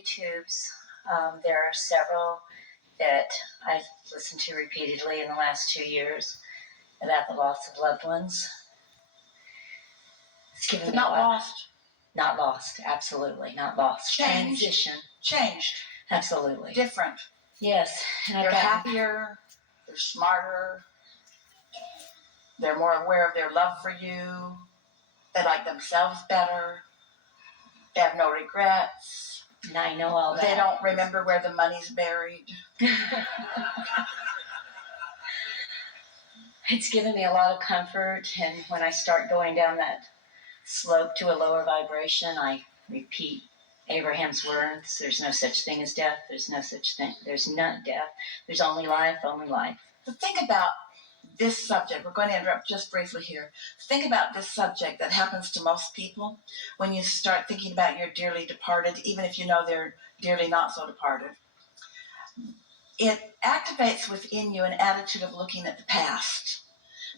YouTubes. There are several that I've listened to repeatedly in the last 2 years about the loss of loved ones. It's given me Not lost. Not lost, absolutely, not lost. Changed. Transition. Changed. Absolutely. Different. Yes. And they're happier, they're smarter, they're more aware of their love for you, they like themselves better, they have no regrets. And I know all that. They don't remember where the money's buried. It's given me a lot of comfort, and when I start going down that slope to a lower vibration, I repeat Abraham's words. There's no such thing as death. There's no such thing. There's not death. There's only life, only life. But think about this subject. We're going to interrupt just briefly here. Think about this subject that happens to most people when you start thinking about your dearly departed, even if you know they're dearly not so departed. It activates within you an attitude of looking at the past,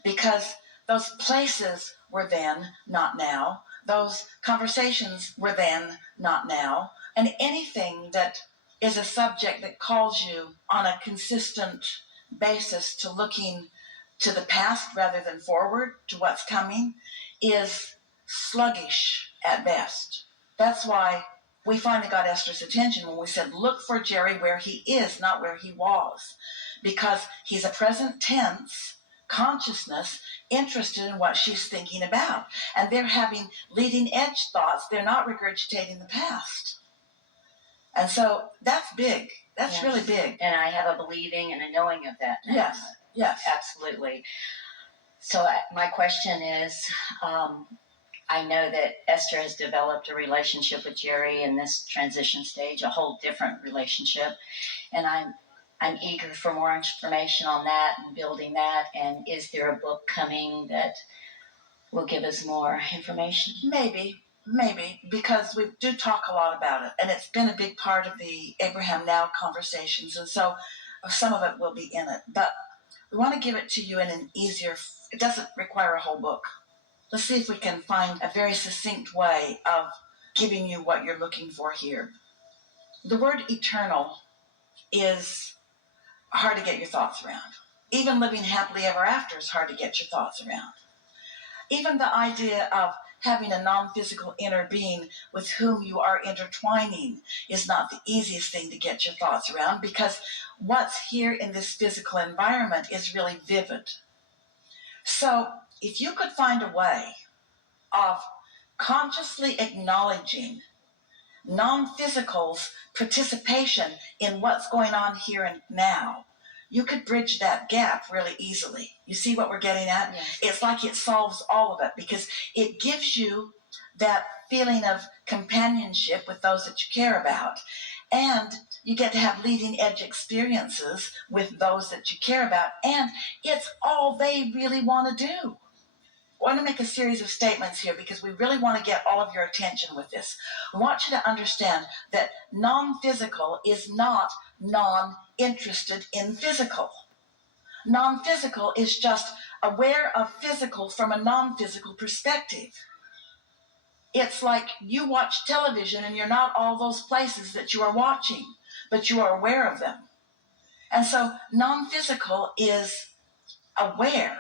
because those places were then, not now. Those conversations were then, not now. And anything that is a subject that calls you on a consistent basis to looking to the past rather than forward to what's coming is sluggish at best. That's why we finally got Esther's attention when we said, look for Jerry where he is, not where he was. Because he's a present tense consciousness interested in what she's thinking about. And they're having leading edge thoughts. They're not regurgitating the past. And so that's big. That's Yes. really big. And I have a believing and a knowing of that now. Yes. Yes. Absolutely. So my question is, I know that Esther has developed a relationship with Jerry in this transition stage, a whole different relationship. And I'm eager for more information on that and building that. And is there a book coming that will give us more information? Maybe, because we do talk a lot about it. And it's been a big part of the Abraham Now conversations. And so some of it will be in it. But we want to give it to you in an easier, it doesn't require a whole book. Let's see if we can find a very succinct way of giving you what you're looking for here. The word eternal is hard to get your thoughts around. Even living happily ever after is hard to get your thoughts around. Even the idea of having a non-physical inner being with whom you are intertwining is not the easiest thing to get your thoughts around, because what's here in this physical environment is really vivid. So if you could find a way of consciously acknowledging non-physical's participation in what's going on here and now, you could bridge that gap really easily. You see what we're getting at? Yes. It's like it solves all of it, because it gives you that feeling of companionship with those that you care about. And you get to have leading edge experiences with those that you care about. And it's all they really want to do. I want to make a series of statements here because we really want to get all of your attention with this. We want you to understand that non-physical is not non-interested in physical. Non-physical is just aware of physical from a non-physical perspective. It's like you watch television and you're not all those places that you are watching, but you are aware of them. And so non-physical is aware.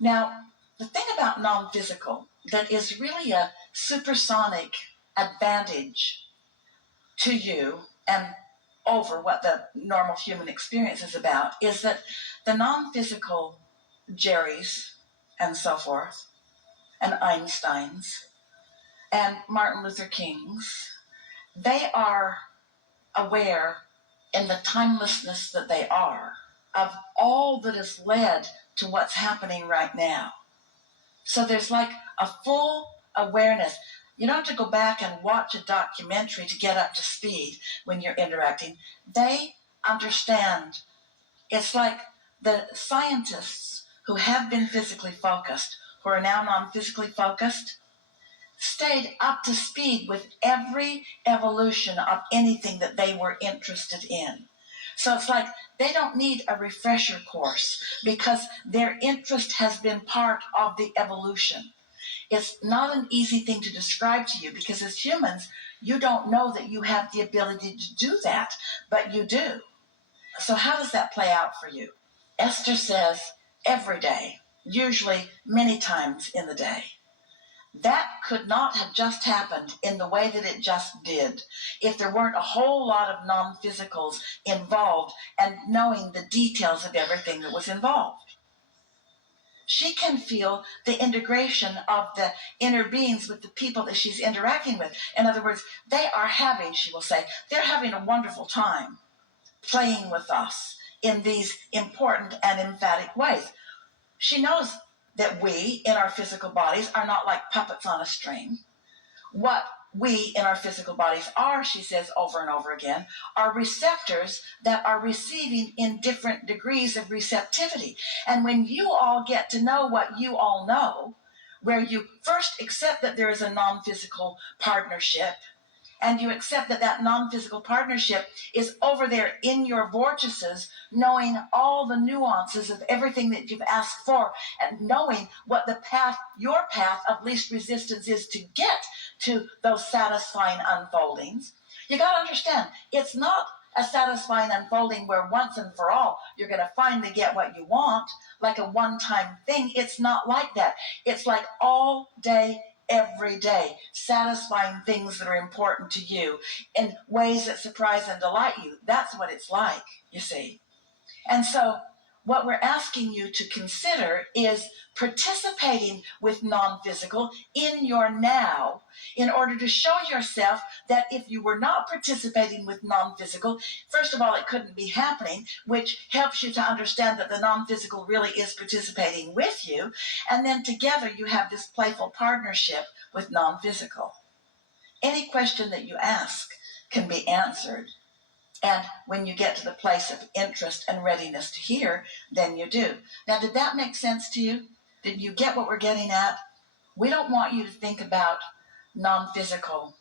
Now, the thing about non-physical that is really a supersonic advantage to you and over what the normal human experience is about is that the non-physical Jerrys and so forth, and Einsteins, and Martin Luther Kings, they are aware in the timelessness that they are of all that has led to what's happening right now. So there's like a full awareness. You don't have to go back and watch a documentary to get up to speed when you're interacting. They understand. It's like the scientists who have been physically focused, who are now non-physically focused, stayed up to speed with every evolution of anything that they were interested in. So it's like they don't need a refresher course because their interest has been part of the evolution. It's not an easy thing to describe to you because as humans, You don't know that you have the ability to do that, but you do. So how does that play out for you? Esther says every day, usually many times in the day. That could not have just happened in the way that it just did if there weren't a whole lot of non-physicals involved and knowing the details of everything that was involved. She can feel the integration of the inner beings with the people that she's interacting with. In other words, they are having, she will say, they're having a wonderful time playing with us in these important and emphatic ways. She knows that we in our physical bodies are not like puppets on a string. What we in our physical bodies are, she says over and over again, are receptors that are receiving in different degrees of receptivity. And when you all get to know what you all know, where you first accept that there is a non-physical partnership, and you accept that that non-physical partnership is over there in your vortices, knowing all the nuances of everything that you've asked for, and knowing what the path, your path of least resistance is to get to those satisfying unfoldings. You got to understand, it's not a satisfying unfolding where once and for all you're going to finally get what you want, like a one-time thing. It's not like that. It's like all day, every day, satisfying things that are important to you in ways that surprise and delight you. That's what it's like, you see. And so what we're asking you to consider is participating with non-physical in your now in order to show yourself that if you were not participating with non-physical, first of all, it couldn't be happening, which helps you to understand that the non-physical really is participating with you. And then together you have this playful partnership with non-physical. Any question that you ask can be answered. And when you get to the place of interest and readiness to hear, then you do. Now, did that make sense to you? Did you get what we're getting at? We don't want you to think about non-physical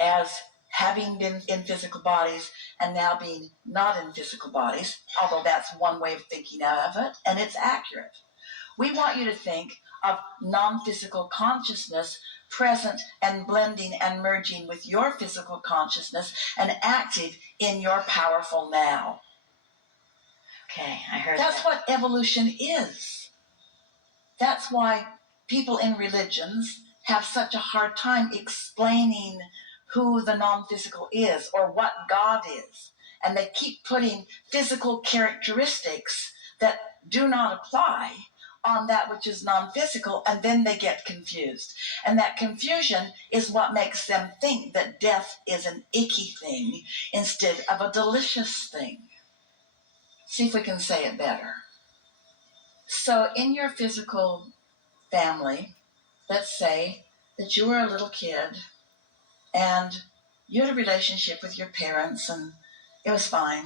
as having been in physical bodies and now being not in physical bodies, although that's one way of thinking of it, and it's accurate. We want you to think of non-physical consciousness present and blending and merging with your physical consciousness and active in your powerful now. Okay, I heard That's that. what evolution is. That's why people in religions have such a hard time explaining who the non-physical is or what God is. And they keep putting physical characteristics that do not apply on that which is non-physical, and then they get confused. And that confusion is what makes them think that death is an icky thing instead of a delicious thing. See if we can say it better. So in your physical family, let's say that you were a little kid and you had a relationship with your parents and it was fine.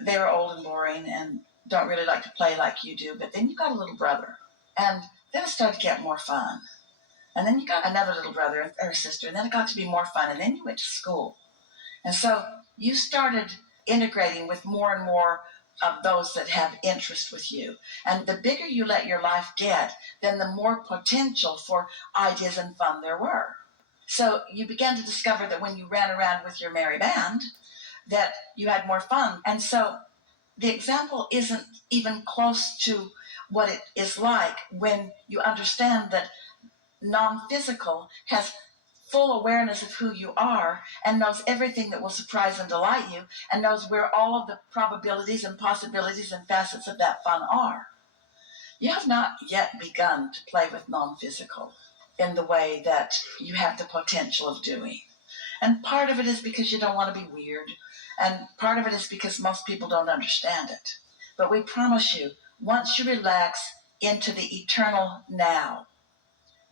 They were old and boring and don't really like to play like you do, but then you got a little brother. And then it started to get more fun. And then you got another little brother or sister, and then it got to be more fun. And then you went to school. And so you started integrating with more and more of those that have interest with you. And the bigger you let your life get, then the more potential for ideas and fun there were. So you began to discover that when you ran around with your merry band, that you had more fun. And so the example isn't even close to what it is like when you understand that non-physical has full awareness of who you are and knows everything that will surprise and delight you and knows where all of the probabilities and possibilities and facets of that fun are. You have not yet begun to play with non-physical in the way that you have the potential of doing. And part of it is because you don't want to be weird, and part of it is because most people don't understand it. But we promise you, once you relax into the eternal now,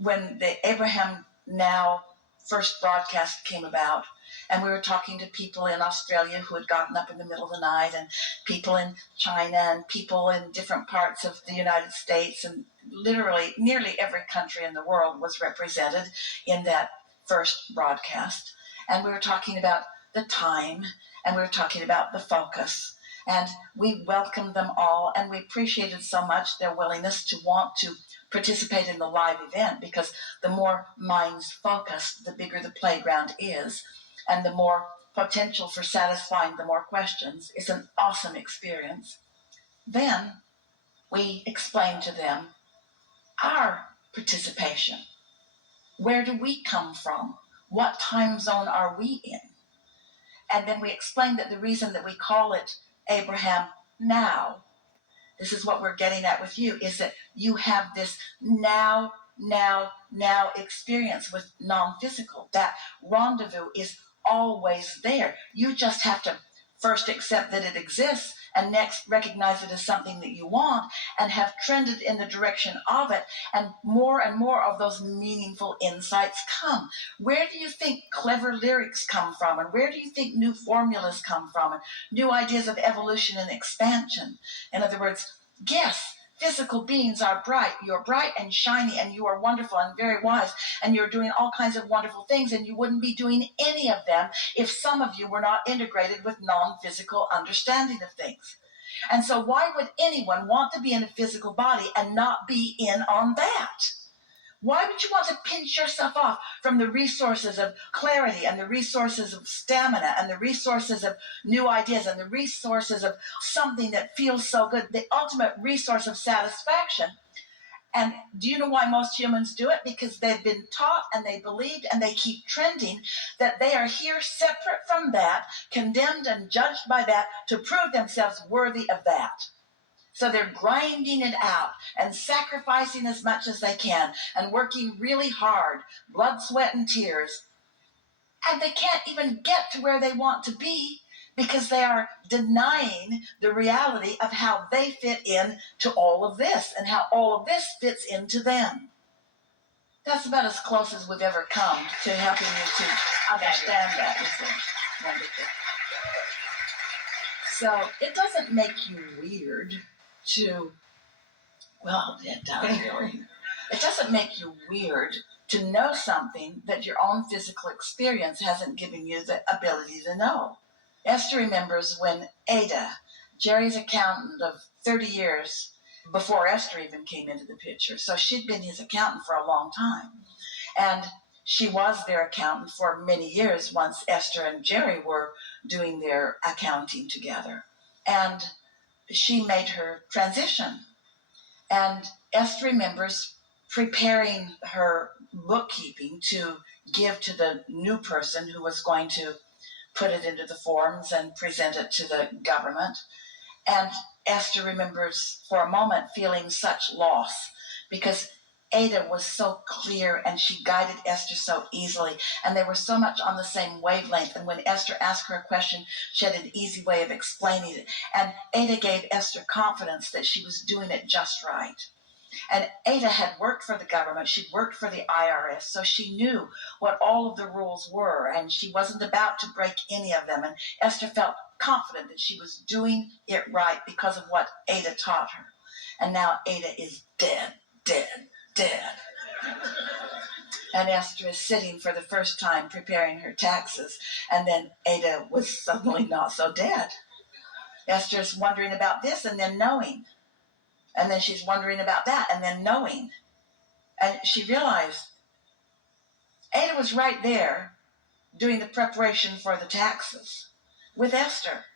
when the Abraham Now first broadcast came about, and we were talking to people in Australia who had gotten up in the middle of the night, and people in China, and people in different parts of the United States, and literally nearly every country in the world was represented in that first broadcast. And we were talking about the time, and we were talking about the focus. And we welcomed them all, and we appreciated so much their willingness to want to participate in the live event, because the more minds focused, the bigger the playground is. and the more potential for satisfying the more questions. It's an awesome experience. Then we explain to them our participation. Where do we come from? What time zone are we in? And then we explain that the reason that we call it Abraham now, this is what we're getting at with you, is that you have this now experience with non-physical. That rendezvous is always there. You just have to first accept that it exists, and next recognize it as something that you want, and have trended in the direction of it, and more of those meaningful insights come. Where do you think clever lyrics come from, and where do you think new formulas come from, and new ideas of evolution and expansion? In other words, yes, physical beings are bright. You're bright and shiny, and you are wonderful and very wise, and you're doing all kinds of wonderful things, and you wouldn't be doing any of them if some of you were not integrated with non-physical understanding of things. And so why would anyone want to be in a physical body and not be in on that? Why would you want to pinch yourself off from the resources of clarity and the resources of stamina and the resources of new ideas and the resources of something that feels so good, the ultimate resource of satisfaction? And do you know why most humans do it? Because they've been taught and they believed and they keep trending that they are here separate from that, condemned and judged by that, to prove themselves worthy of that. So they're grinding it out and sacrificing as much as they can and working really hard, blood, sweat, and tears. And they can't even get to where they want to be because they are denying the reality of how they fit in to all of this and how all of this fits into them. That's about as close as we've ever come to helping you to understand that. Wonderful. So it doesn't make you weird to, well, it does really. It doesn't make you weird to know something that your own physical experience hasn't given you the ability to know. Esther remembers when Ada, Jerry's accountant of 30 years before Esther even came into the picture, so she'd been his accountant for a long time. And she was their accountant for many years once Esther and Jerry were doing their accounting together. And she made her transition. And Esther remembers preparing her bookkeeping to give to the new person who was going to put it into the forms and present it to the government. And Esther remembers for a moment feeling such loss because Ada was so clear and she guided Esther so easily, and they were so much on the same wavelength. And when Esther asked her a question, she had an easy way of explaining it. And Ada gave Esther confidence that she was doing it just right. And Ada had worked for the government. She'd worked for the IRS, so she knew what all of the rules were, and she wasn't about to break any of them. And Esther felt confident that she was doing it right because of what Ada taught her. And now Ada is dead. And Esther is sitting for the first time preparing her taxes, and then Ada was suddenly not so dead. Esther's wondering about this and then knowing. And then she's wondering about that and then knowing. And she realized Ada was right there doing the preparation for the taxes with Esther.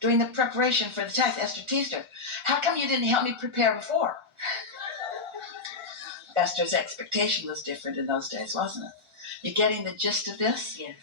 Doing the preparation for the tax. Esther teased her. How come you didn't help me prepare before? Esther's expectation was different in those days, wasn't it? You getting the gist of this? Yes.